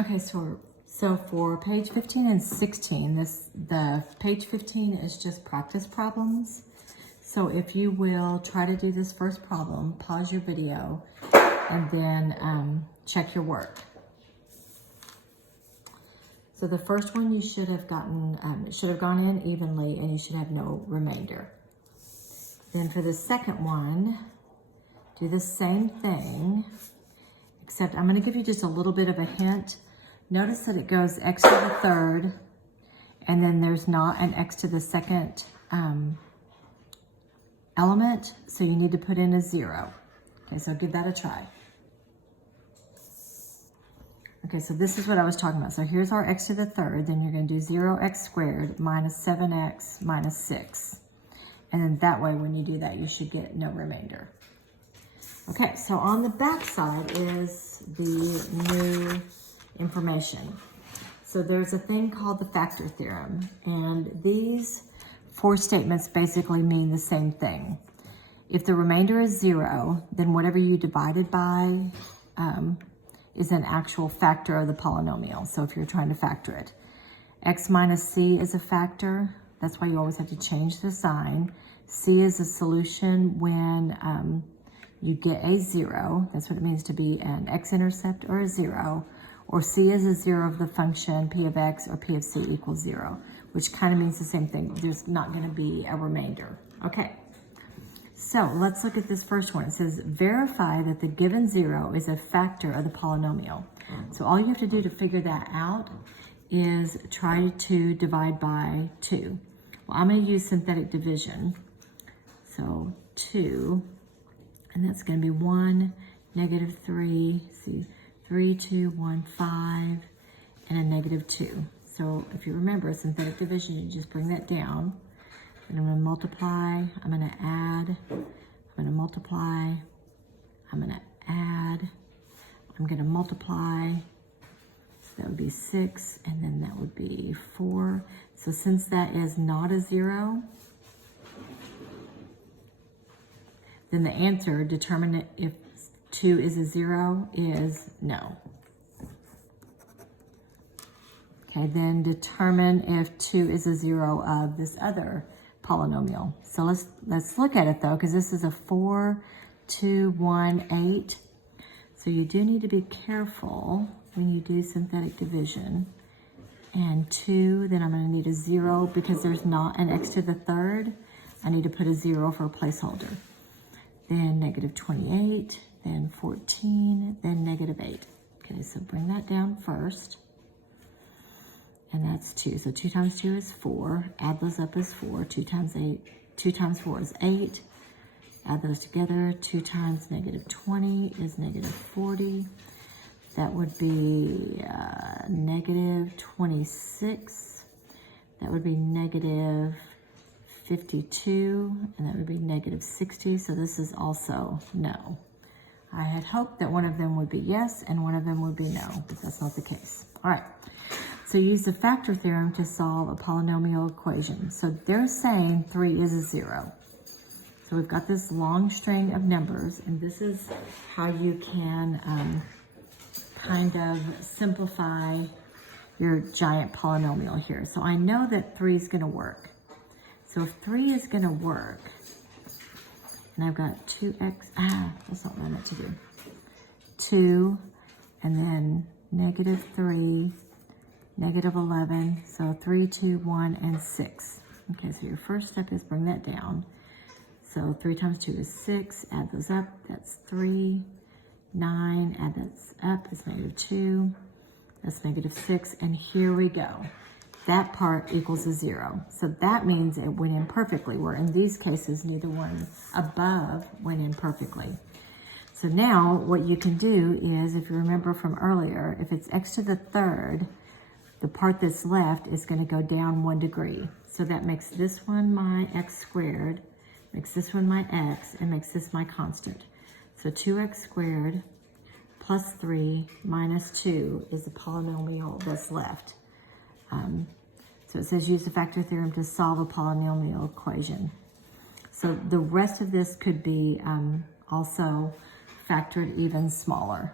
Okay, so for page 15 and 16, the page 15 is just practice problems. So if you will try to do this first problem, pause your video, and then check your work. So the first one you should have gotten, it should have gone in evenly, and you should have no remainder. Then for the second one, do the same thing, except I'm going to give you just a little bit of a hint. Notice that it goes x to the third, and then there's not an x to the second element, so you need to put in a 0. Okay, so give that a try. Okay, so this is what I was talking about. So here's our x to the third, then you're going to do 0x squared minus 7x minus 6. And then that way, when you do that, you should get no remainder. Okay, so on the back side is the new information. So there's a thing called the Factor Theorem, and these 4 statements basically mean the same thing. If the remainder is 0, then whatever you divided by is an actual factor of the polynomial. So if you're trying to factor it, x minus c is a factor. That's why you always have to change the sign. C is a solution when you get a 0. That's what it means to be an x-intercept or a 0. Or C is a 0 of the function P of x or P of c equals 0, which kind of means the same thing. There's not going to be a remainder. Okay, so let's look at this first one. It says, verify that the given 0 is a factor of the polynomial. So all you have to do to figure that out is try to divide by 2. Well, I'm going to use synthetic division. So 2, and that's going to be 1, negative 3, see, 3, 2, 1, 5, and a negative 2. So if you remember synthetic division, you just bring that down. And I'm going to multiply, I'm going to add, I'm going to multiply, I'm going to add, I'm going to multiply. So that would be 6, and then that would be 4. So since that is not a 0, then the answer, determine if 2 is a 0, is no. Okay, then determine if 2 is a 0 of this other polynomial. So let's look at it though, because this is a 4, 2, 1, 8. So you do need to be careful when you do synthetic division. And 2, then I'm going to need a 0 because there's not an x to the third. I need to put a 0 for a placeholder. Then negative 28, then 14, then negative 8. Okay, so bring that down first. And that's 2. So 2 times 2 is 4. Add those up as 4. 2 times 4 is 8. Add those together. 2 times negative 20 is negative 40. That would be negative 26. That would be negative 52. And that would be negative 60. So this is also no. I had hoped that one of them would be yes and one of them would be no, but that's not the case. All right. So use the factor theorem to solve a polynomial equation. So they're saying 3 is a 0. So we've got this long string of numbers, and this is how you can kind of simplify your giant polynomial here. So I know that 3 is going to work. So if 3 is going to work, and I've got 2x, that's not what I meant to do. 2, and then negative 3, negative 11, so 3, 2, 1, and 6. Okay, so your first step is bring that down. So 3 times 2 is 6, add those up, that's 3, 9, add that up, is negative 2, that's negative 6, and here we go. That part equals a 0. So that means it went in perfectly, where in these cases, neither one above went in perfectly. So now what you can do is, if you remember from earlier, if it's x to the third, the part that's left is going to go down 1 degree. So that makes this one my x squared, makes this one my x, and makes this my constant. So 2x squared plus 3 minus 2 is the polynomial that's left. So it says use the factor theorem to solve a polynomial equation. So the rest of this could be also factored even smaller.